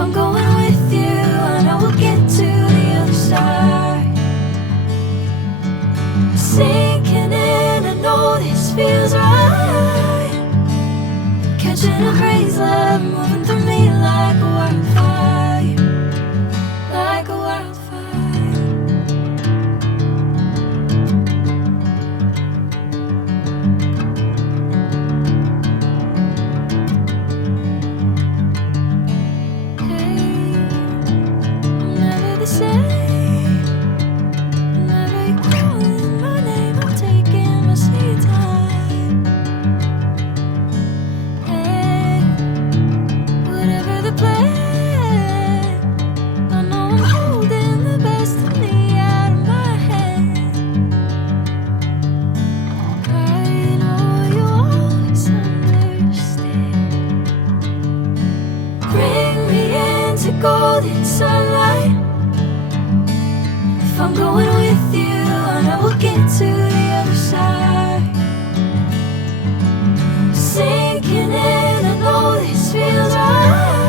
I'm going with you, I know we'll get to the other side. Sinking in, I know this feels right. Catching a crazy love, moving through me like a wildfire, like a wildfire. Golden sunlight. If I'm going with you, I know we'll get to the other side. Sinking in, I know this feels right.